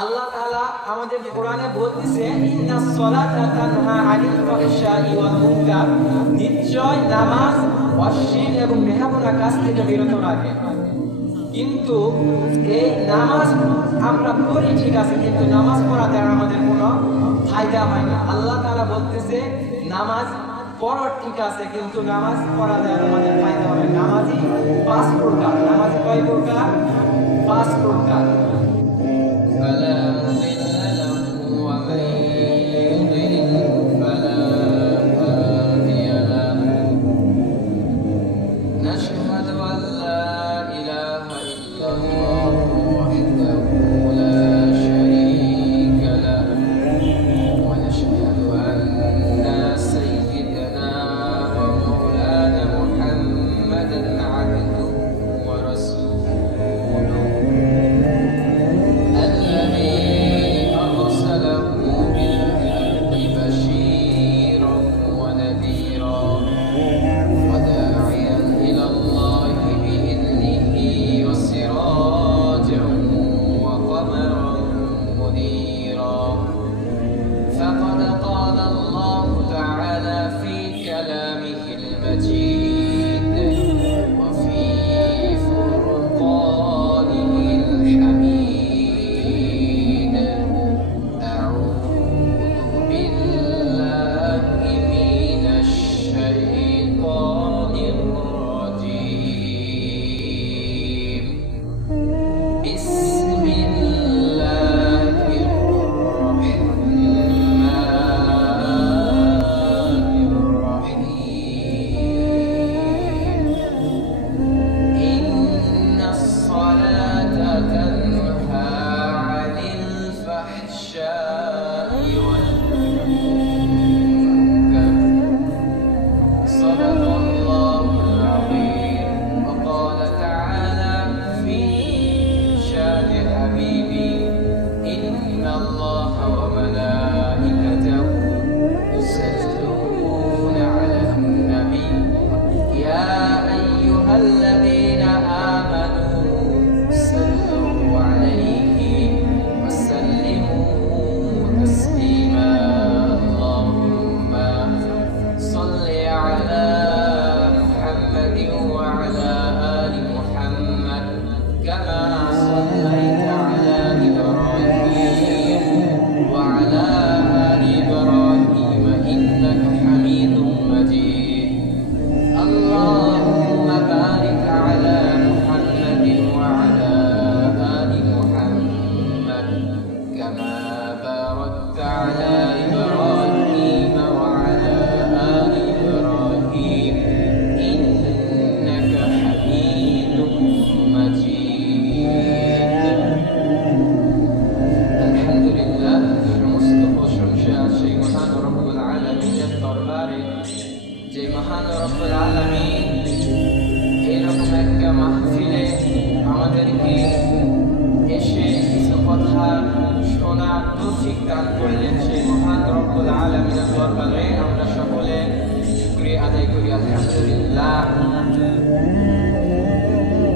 আল্লাহ তাআলা আমাদের কোরআনে বলতেছে ইন্নাস সালাতা তানহা আনিল ফাহশাই ওয়াল মুনকার, নিশ্চয় নামাজ অশ্লীল এবং বেহায়াপনা কাজ থেকে বিরত রাখে। কিন্তু এই নামাজ আমরা পড়ি ঠিক আছে, কিন্তু নামাজ পড়া দ্বারা আমাদের কোনো ফায়দা হয় না। আল্লাহ তাআলা বলতেছে নামাজ পড়া ঠিক আছে, কিন্তু নামাজ পড়া দ্বারা আমাদের ফায়দা হবে। নামাজি 5 প্রকার। নামাজ কয় প্রকার? 5 প্রকার।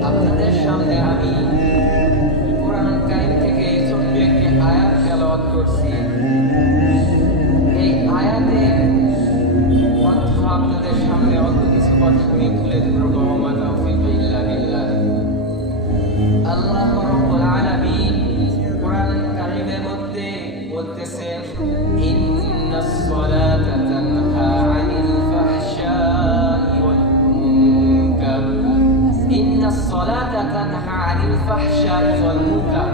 আপনাদের সামনে আমি কোরআন কারীম থেকে ছোট্ট একটি আয়াত তেলাওয়াত করছি। এই আয়াতের অর্থ আপনাদের সামনে অল্প কিছু কথা আমি তুলে ধরবো। ওয়া তাওফীক ইল্লা বিল্লাহ। আল্লাহ রাব্বুল আলামিন কোরআন কারীমের মধ্যে বলতেছেন ইন্নাস সালাতা তানহা আনিল ফাহশাই ওয়াল মুনকার। ইন্নাস সালাতা তানহা আনিল ফাহশাই ওয়াল মুনকার,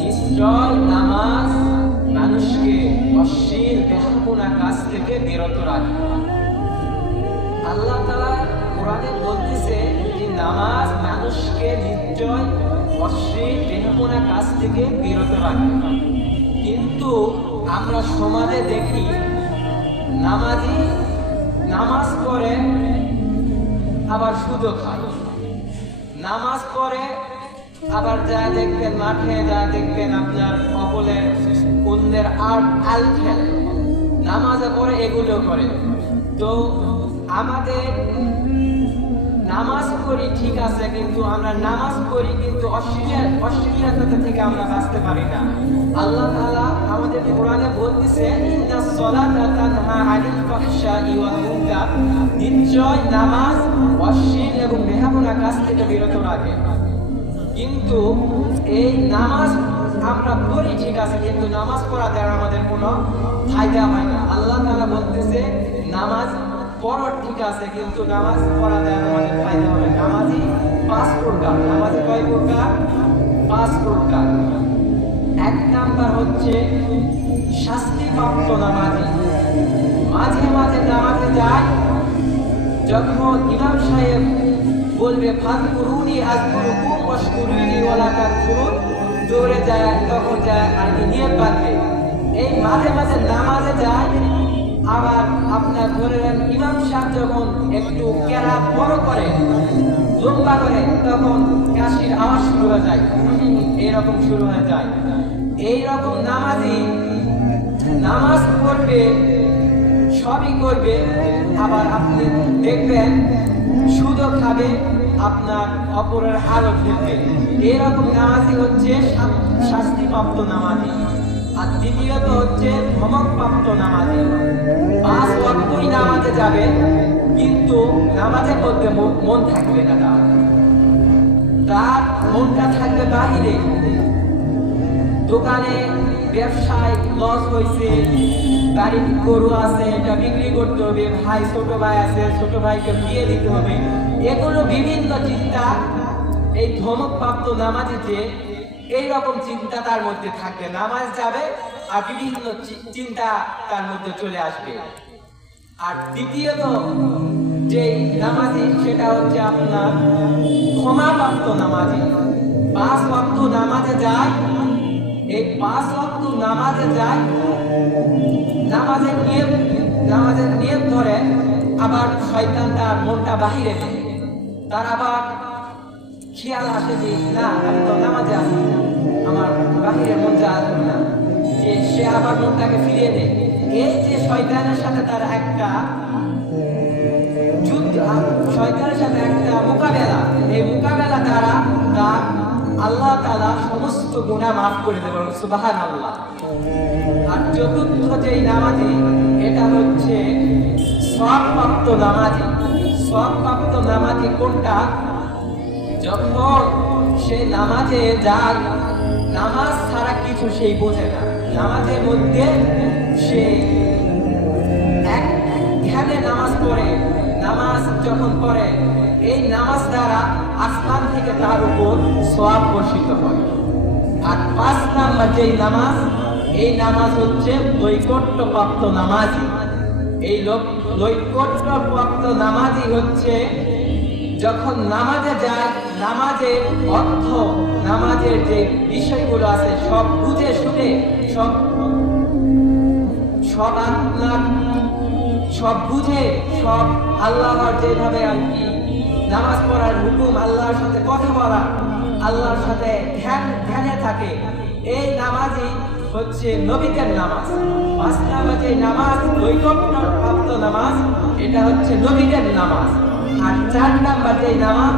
নিশ্চয় নামাজ মানুষকে অশ্লীল বেহায়াপনা কাজ থেকে বিরত রাখে। আল্লাহ তাআলা কোরআনে বলতেছে যে নামাজ মানুষকে নিশ্চয় অশ্লীল বেহায়াপনা কাজ থেকে বিরত রাখে। কিন্তু আমরা সমাজে দেখি নামাজি নামাজ পড়ে আবার সুদও খায়, নামাজ পড়ে আবার যা দেখবেন মাঠে, যা দেখবেন আপনার সকলে অন্যের আল খেলে, নামাজে পড়ে এগুলো করে। তো আমাদের নামাজ পড়ি ঠিক আছে, কিন্তু আমরা নামাজ পড়ি কিন্তু অশ্লীলতা থেকে আমরা বাঁচতে পারি না। আল্লাহ তাআলা আমাদের কোরআনে বলতেছে ইন্নাস সালাতা তানহা আনিল ফাহশাই ওয়াল মুনকার, নিশ্চয় নামাজ অশ্লীল এবং বেহায়াপনা কাজ থেকে বিরত রাখে। কিন্তু এই নামাজ আমরা পড়ি ঠিক আছে, কিন্তু নামাজ পড়া দ্বারা আমাদের কোনো ফায়দা হয় না। আল্লাহ তাআলা বলতেছে নামাজ পড়ো ঠিক আছে, কিন্তু নামাজ পড়া দ্বারা আমাদের ফায়দা হবে। নামাজই 5 প্রকার। নামাজ কয় প্রকার? 5 প্রকার। এক নাম্বার হচ্ছে শাস্তিপ্রাপ্ত নামাজি। মাঝে মাঝে নামাজে যায়, যখন ইমাম সাহেব বলবে ফাযকুরুনি আযকুরুকুম ওয়াশকুরুনি ওয়ালা তাকফুরুন, দৌড়ে যায়, তখন যায় আর নিয়ত বাঁধবে। এই মাঝে মাঝে নামাজে যায়, আবার আপনার ধরে নেন ইমাম সাহেব যখন একটু কেরাত বড় করে, লম্বা করে, তখন কাশির আওয়াজ শুরু হয়ে যায়, এরকম শুরু হয়ে যায়। এইরকম নামাজি নামাজ পড়বে, সবই করবে, আবার আপনি দেখবেন সুদও খাবে, আপনার অপরের হালও ফেলবে। এরকম নামাজি হচ্ছে শাস্তিপ্রাপ্ত নামাজি। আর দ্বিতীয়ত হচ্ছে ধমকপ্রাপ্ত নামাজি। 5 ওয়াক্তই নামাজে যাবে, কিন্তু নামাজের মধ্যে মন থাকবে না, তার মনটা থাকবে বাহিরে। দোকানে ব্যবসায় লস হয়েছে, বাড়ির গরু আছে, এটা বিক্রি করতে হবে, ভাই ছোট ভাই আছে, ছোট ভাইকে বিয়ে দিতে হবে, এগুলো বিভিন্ন চিন্তা এই ধমকপ্রাপ্ত নামাজিতে এইরকম চিন্তা তার মধ্যে থাকবে। নামাজ যাবে আর বিভিন্ন চিন্তা তার মধ্যে চলে আসবে। আর দ্বিতীয়ত যে নামাজি, সেটা হচ্ছে আপনার ক্ষমাপ্রাপ্ত নামাজি। 5 ওয়াক্ত নামাজে যায়, এই 5 ওয়াক্ত নামাজে যায়, নামাজের নিয়ত ধরে, আবার শয়তান তার মনটা বাহিরে নেয়। তার আবার খেয়াল আসে যে না, আমি তো নামাজে আছি, আমার বাহিরে মন আসবে না, যে সে আবার মনটাকে ফিরিয়ে দেয়। এই যে শয়তানের সাথে তার একটা যুদ্ধ, শয়তানের সাথে একটা মোকাবেলা, এই মোকাবেলা দ্বারা তার আল্লাহ তাআলা সমস্ত গুনাহ মাফ করে দেবেন, সুবহানাল্লাহ। আর চতুর্থ যে নামাজি, এটা হচ্ছে সওয়াবপ্রাপ্ত নামাজি। সওয়াবপ্রাপ্ত নামাজি কোনটা? যখন সে নামাজে যায়, নামাজ ছাড়া কিছু সেই বোঝে না। নামাজের মধ্যে সে এক ধ্যানে নামাজ পড়ে। নামাজ যখন পড়ে, এই নামাজ দ্বারা আসমান থেকে তার উপর সওয়াব বর্ষিত হয়। আর 5 নাম্বার যেই নামাজ, এই নামাজ হচ্ছে লৈকট্যপ্রাপ্ত নামাজি। এই লৈকট্যপ্রাপ্ত নামাজি হচ্ছে যখন নামাজে যায়, নামাজের অর্থ, নামাজের যে বিষয়গুলো আছে সব বুঝে শুনে, সব আপনার সব বুঝে, সব আল্লাহর যেভাবে আর কি নামাজ পড়ার হুকুম, আল্লাহর সাথে কথা বলা, আল্লাহর সাথে ধ্যানে থাকে, এই নামাজই হচ্ছে নবীদের নামাজ। 5 নাম্বার যে নামাজ লৈকট্যপ্রাপ্ত নামাজ, এটা হচ্ছে নবীদের নামাজ। আর 4 নাম্বার যে নামাজ,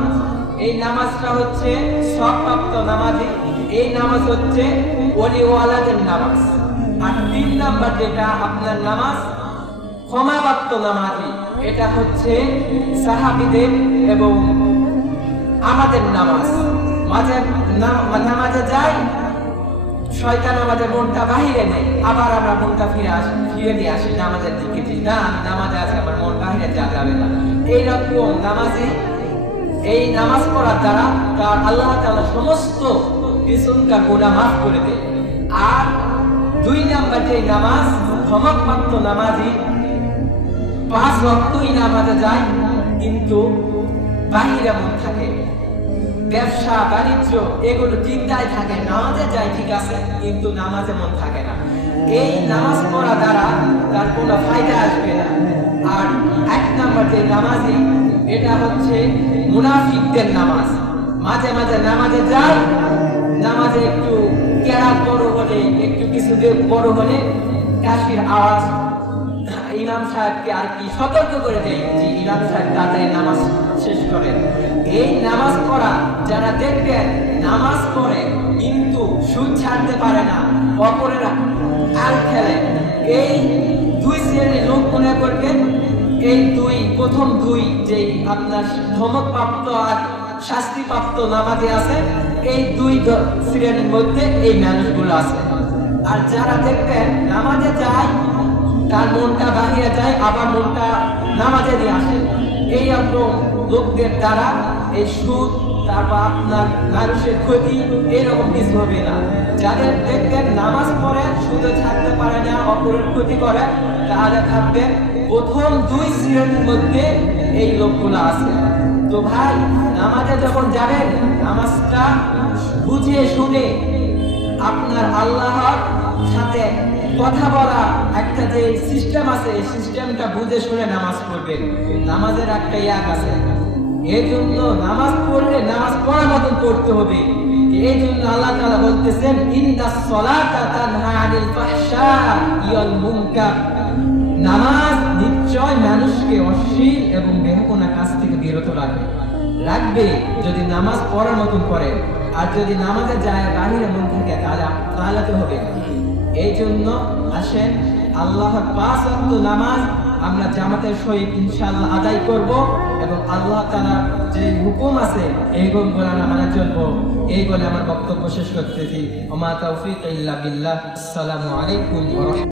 এই নামাজটা হচ্ছে সওয়াবপ্রাপ্ত নামাজি। এই নামাজ হচ্ছে ওলিওয়ালাদের নামাজ। আর 3 নাম্বার যেটা আপনার নামাজ ক্ষমাপ্রাপ্ত নামাজি, এটা হচ্ছে সাহাবীদের এবং আমাদের নামাজ। নামাজে যাই, শয়তান আমাদের মনটা বাহিরে নেয়, আবার আমরা মনটা ফিরে নিয়ে আসি নামাজের দিকে, যে না, আমি নামাজে আছি, আমার মন বাহিরে যাবে না। এইরকম নামাজে, এই নামাজ পড়ার দ্বারা তার আল্লাহ তাআলা সমস্ত পিছনকার গুনাহ মাফ করে দেয়। আর 2 নাম্বার যে নামাজ ক্ষমাপ্রাপ্ত নামাজি, 5 ওয়াক্তই নামাজে যায়, কিন্তু বাহিরে মন থাকে, ব্যবসা বাণিজ্য এগুলো চিন্তায় থাকে। নামাজে যায় ঠিক আছে, কিন্তু নামাজে মন থাকে না। এই নামাজ পড়া দ্বারা তার কোনো ফায়দা আসবে না। আর 1 নাম্বার যে নামাজি, এটা হচ্ছে মুনাফিকদের নামাজ। মাঝে মাঝে নামাজে যায়, নামাজে একটু কেরাত বড় হলে, একটু কিছু বড় হলে কাশির আওয়াজ, ইমাম সাহেবকে আর কি সতর্ক করে দেয় যে ইমাম সাহেব তাড়াতাড়ি নামাজ শেষ করেন। এই নামাজ পড়া যারা দেখবেন নামাজ পড়ে কিন্তু সুদ ছাড়তে পারে না, অপরের আল খেলে, এই দুই শ্রেণীর লোক মনে করবেন। এই প্রথম দুই যেই আপনার ধমকপ্রাপ্ত আর শাস্তিপ্রাপ্ত নামাজে আছে, এই দুই শ্রেণীর মধ্যে এই মানুষগুলো আছে। আর যারা দেখবেন নামাজে যায়, তার মনটা বাহিরে যায়, আবার মনটা নামাজে দিয়ে আসে, এই লোকদের দ্বারা এই সুদ, তারপর আপনার মানুষের ক্ষতি, এরকম কিছু হবে না। যাদের দেখবেন নামাজ পড়ে সুদে থাকতে পারে না, অপরের ক্ষতি করে, তাহলে থাকবেন প্রথম দুই শ্রেণীর মধ্যে এই লোকগুলো আছে। তো ভাই, নামাজে যখন যাবেন, নামাজটা বুঝিয়ে শুনে আপনার আল্লাহর সাথে কথা বলা একটা যে সিস্টেম আছে, এই সিস্টেমটা বুঝে শুনে নামাজ পড়বেন। নামাজের একটা ইয়াক আছে, এই জন্য নামাজ পড়লে নামাজ পড়ার মতন পড়তে হবে। এই জন্য আল্লাহ তাআলা বলতেছেন, ইন্নাস সালাতা তানহা আনিল ফাহশাই ওয়াল মুনকার, নামাজ নিশ্চয় মানুষকে অশ্লীল এবং বেহুদা কাজ থেকে বিরত রাখবে যদি নামাজ পড়ার মতন করে। আর যদি নামাজে যায় বাহিরে মন থাকে, তাহলে তো হবে। এই জন্য আসেন আল্লাহর 5 ওয়াক্ত নামাজ আমরা জামাতের সহিত ইনশাআল্লাহ আদায় করব, এবং আল্লাহ তাআলা যে হুকুম আছে এই হুকুমগুলো আমরা চলবো। এই বলে আমার বক্তব্য শেষ করতেছি। ওয়া মা তাওফীক ইল্লা বিল্লাহ। আসসালামু আলাইকুম ওয়া রাহমাতুল্লাহ।